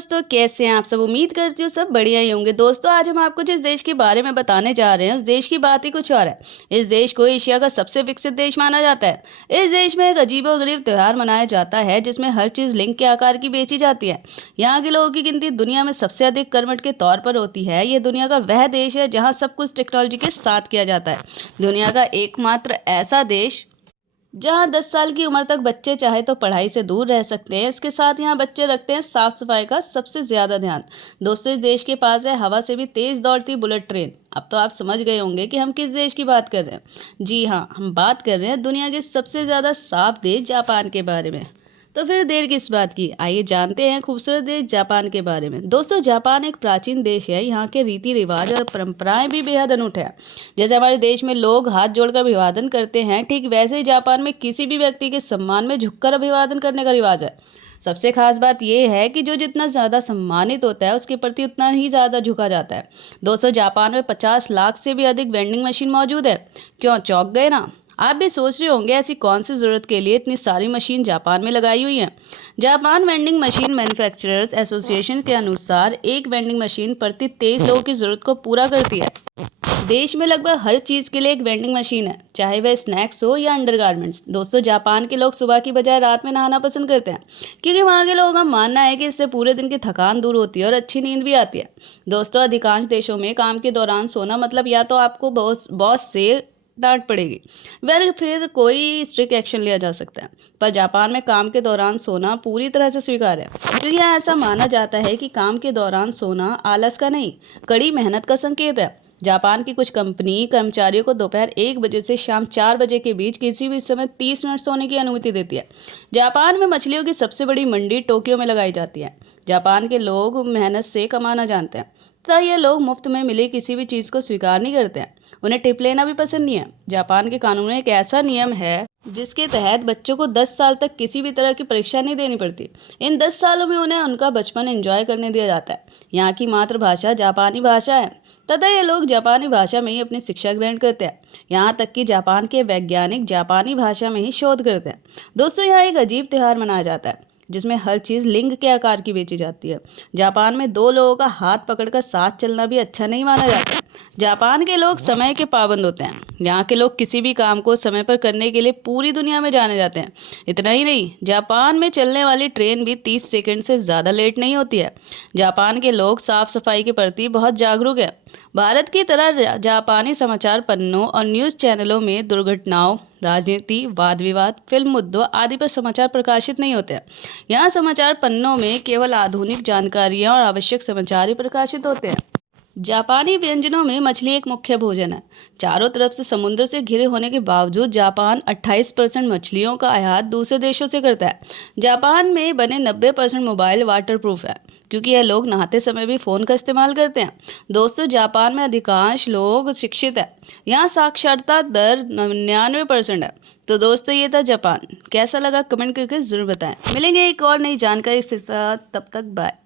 दोस्तों, कैसे हैं आप सब। उम्मीद करती हूँ सब बढ़िया ही होंगे। दोस्तों, आज हम आपको जिस देश के बारे में बताने जा रहे हैं उस देश की बात ही कुछ और है। इस देश को एशिया का सबसे विकसित देश माना जाता है। इस देश में एक अजीबोगरीब त्यौहार मनाया जाता है जिसमें हर चीज़ लिंग के आकार की बेची जाती है। यहाँ के लोगों की गिनती दुनिया में सबसे अधिक कर्मठ के तौर पर होती है। ये दुनिया का वह देश है जहाँ सब कुछ टेक्नोलॉजी के साथ किया जाता है। दुनिया का एकमात्र ऐसा देश जहाँ 10 साल की उम्र तक बच्चे चाहे तो पढ़ाई से दूर रह सकते हैं। इसके साथ यहाँ बच्चे रखते हैं साफ सफाई का सबसे ज्यादा ध्यान। दोस्तों, इस देश के पास है हवा से भी तेज दौड़ती बुलेट ट्रेन। अब तो आप समझ गए होंगे कि हम किस देश की बात कर रहे हैं। जी हाँ, हम बात कर रहे हैं दुनिया के सबसे ज्यादा साफ देश जापान के बारे में। तो फिर देर किस बात की, आइए जानते हैं खूबसूरत देश जापान के बारे में। दोस्तों, जापान एक प्राचीन देश है। यहाँ के रीति रिवाज और परंपराएं भी बेहद अनूठे हैं। जैसे हमारे देश में लोग हाथ जोड़कर अभिवादन करते हैं, ठीक वैसे ही जापान में किसी भी व्यक्ति के सम्मान में झुककर अभिवादन करने का रिवाज है। सबसे खास बात यह है कि जो जितना ज़्यादा सम्मानित होता है उसके प्रति उतना ही ज़्यादा झुका जाता है। दोस्तों, जापान में 50 लाख से भी अधिक वेंडिंग मशीन मौजूद है। क्यों चौंक गए ना। आप भी सोच रहे होंगे ऐसी कौन सी ज़रूरत के लिए इतनी सारी मशीन जापान में लगाई हुई हैं। Japan vending machine manufacturers association के अनुसार एक वेंडिंग मशीन प्रति 23 लोगों की ज़रूरत को पूरा करती है। देश में लगभग हर चीज़ के लिए एक वेंडिंग मशीन है, चाहे वह स्नैक्स हो या अंडरगारमेंट्स। दोस्तों, जापान के लोग सुबह की बजाय रात में नहाना पसंद करते हैं क्योंकि वहाँ के लोगों का मानना है कि इससे पूरे दिन की थकान दूर होती है और अच्छी नींद भी आती है। दोस्तों, अधिकांश देशों में काम के दौरान सोना मतलब या तो आपको बॉस से डांट पड़ेगी वह फिर कोई स्ट्रिक्ट एक्शन लिया जा सकता है। पर जापान में काम के दौरान सोना पूरी तरह से स्वीकार्य है क्योंकि यहाँ ऐसा माना जाता है कि काम के दौरान सोना आलस का नहीं, कड़ी मेहनत का संकेत है। जापान की कुछ कंपनी कर्मचारियों को दोपहर 1 बजे से शाम 4 बजे के बीच किसी भी समय 30 मिनट सोने की अनुमति देती है। जापान में मछलियों की सबसे बड़ी मंडी टोक्यो में लगाई जाती है। जापान के लोग मेहनत से कमाना जानते हैं तथा ये लोग मुफ्त में मिली किसी भी चीज़ को स्वीकार नहीं करते हैं। उन्हें टिप लेना भी पसंद नहीं है। जापान के कानून में एक ऐसा नियम है जिसके तहत बच्चों को 10 साल तक किसी भी तरह की परीक्षा नहीं देनी पड़ती। इन 10 सालों में उन्हें उनका बचपन एंजॉय करने दिया जाता है। यहाँ की मातृभाषा जापानी भाषा है तथा ये लोग जापानी भाषा में ही अपनी शिक्षा ग्रहण करते हैं। यहाँ तक कि जापान के वैज्ञानिक जापानी भाषा में ही शोध करते हैं। दोस्तों, यहाँ एक अजीब त्यौहार मनाया जाता है जिसमें हर चीज़ लिंग के आकार की बेची जाती है। जापान में 2 लोगों का हाथ पकड़कर साथ चलना भी अच्छा नहीं माना जाता। जापान के लोग समय के पाबंद होते हैं। यहाँ के लोग किसी भी काम को समय पर करने के लिए पूरी दुनिया में जाने जाते हैं। इतना ही नहीं, जापान में चलने वाली ट्रेन भी 30 सेकंड से ज़्यादा लेट नहीं होती है। जापान के लोग साफ सफाई के प्रति बहुत जागरूक हैं। भारत की तरह जापानी समाचार पन्नों और न्यूज़ चैनलों में दुर्घटनाओं, राजनीति, वाद विवाद, फिल्म मुद्दों आदि पर समाचार प्रकाशित नहीं होते हैं। यहाँ समाचार पन्नों में केवल आधुनिक जानकारियाँ और आवश्यक समाचार ही प्रकाशित होते हैं। जापानी व्यंजनों में मछली एक मुख्य भोजन है। चारों तरफ से समुद्र से घिरे होने के बावजूद जापान 28% मछलियों का आयात दूसरे देशों से करता है। जापान में बने 90% मोबाइल वाटरप्रूफ है क्योंकि यह लोग नहाते समय भी फ़ोन का इस्तेमाल करते हैं। दोस्तों, जापान में अधिकांश लोग शिक्षित है। यहाँ साक्षरता दर 99% है। तो दोस्तों, ये था जापान। कैसा लगा कमेंट करके ज़रूर बताएं। मिलेंगे एक और नई जानकारी के साथ, तब तक बाय।